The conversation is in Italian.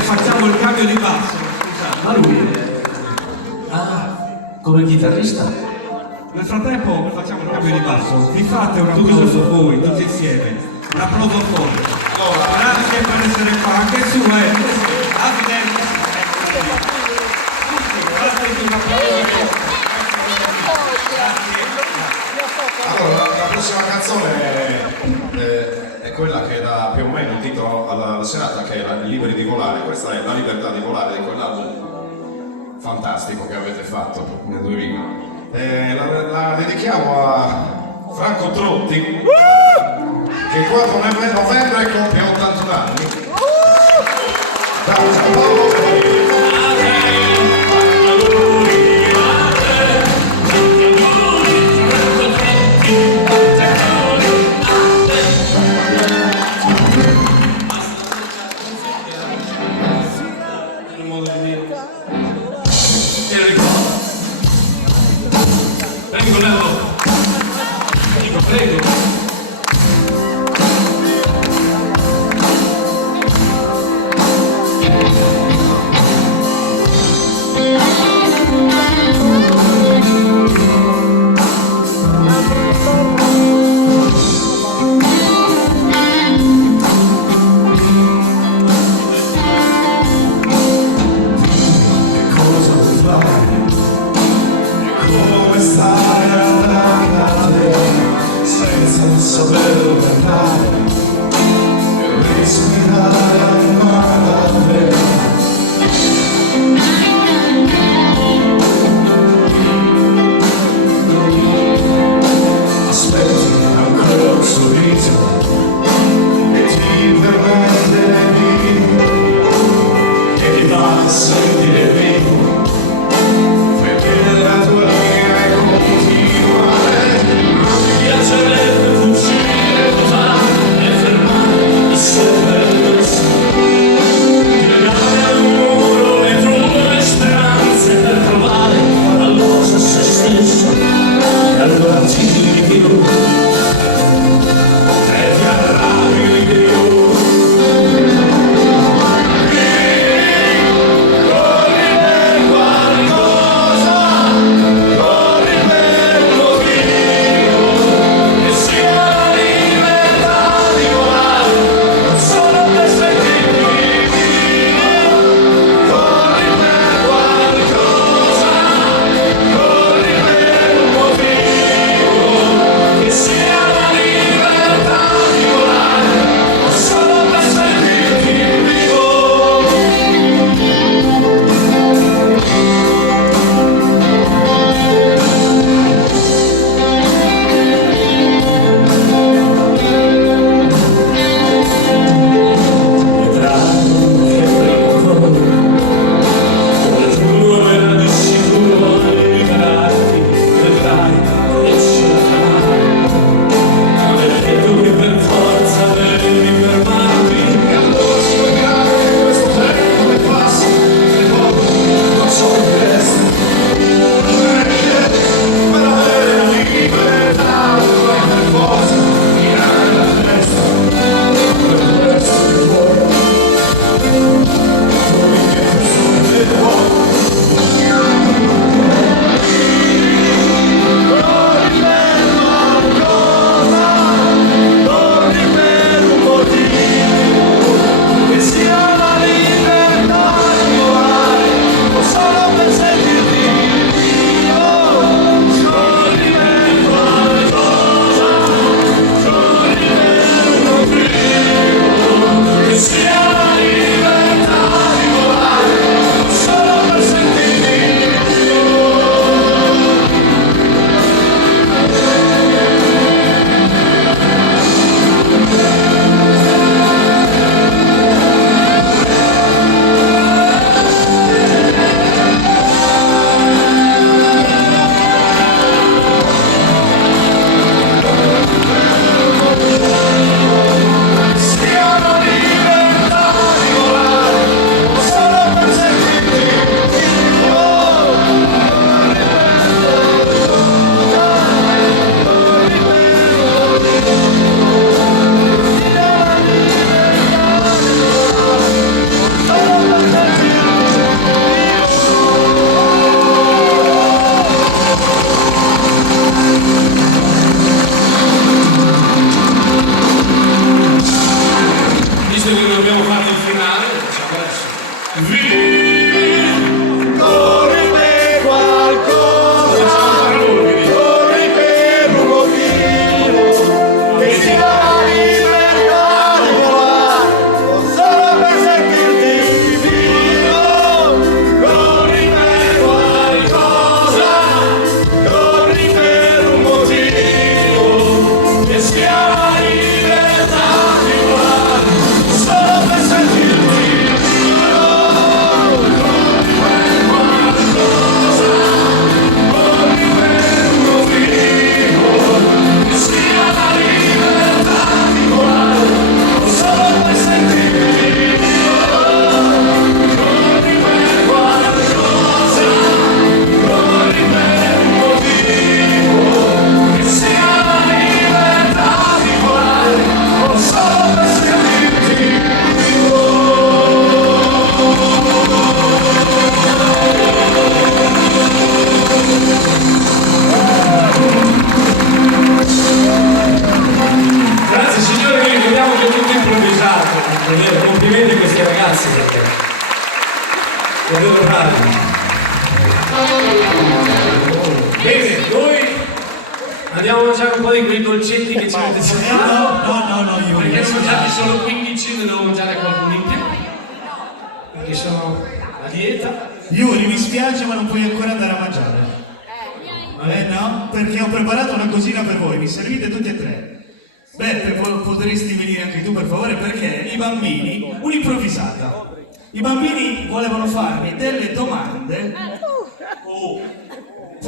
facciamo il cambio di basso. Ma lui è... come chitarrista? Nel frattempo facciamo il cambio di basso. Vi fate un applauso su voi, tutti insieme. Un applauso forte. Grazie per essere qua, anche su Allora, la prossima canzone è quella che dà più o meno il titolo alla serata, che è Liberi di volare. Questa è La libertà di volare, di quell'album fantastico che avete fatto nel 2000. La dedichiamo a Franco Trotti, che il 4 novembre compie 81 anni. Da Paolo Prego, Lello. Prego. Corri per qualcosa, corri per un motivo, che sia la libertà di volare, o solo per sentirti vivo. Corri per qualcosa, corri per un motivo, che sia la libertà di volare, o solo per sentirti vivo. Grazie signore, vi ricordiamo che è tutto improvvisato. Complimenti a questi ragazzi perché davvero bravi. Bene, noi andiamo a mangiare un po' di quei dolcetti che ci avete segnato. No, io Perché sono già solo 15, ne devo mangiare qualcuno in più. Perché sono a dieta. Yuri, mi spiace ma non puoi ancora andare a mangiare. No? Perché ho preparato una cosina per voi, mi servite tutti e tre. Beppe, potresti venire anche tu per favore, perché i bambini, un'improvvisata. I bambini volevano farmi delle domande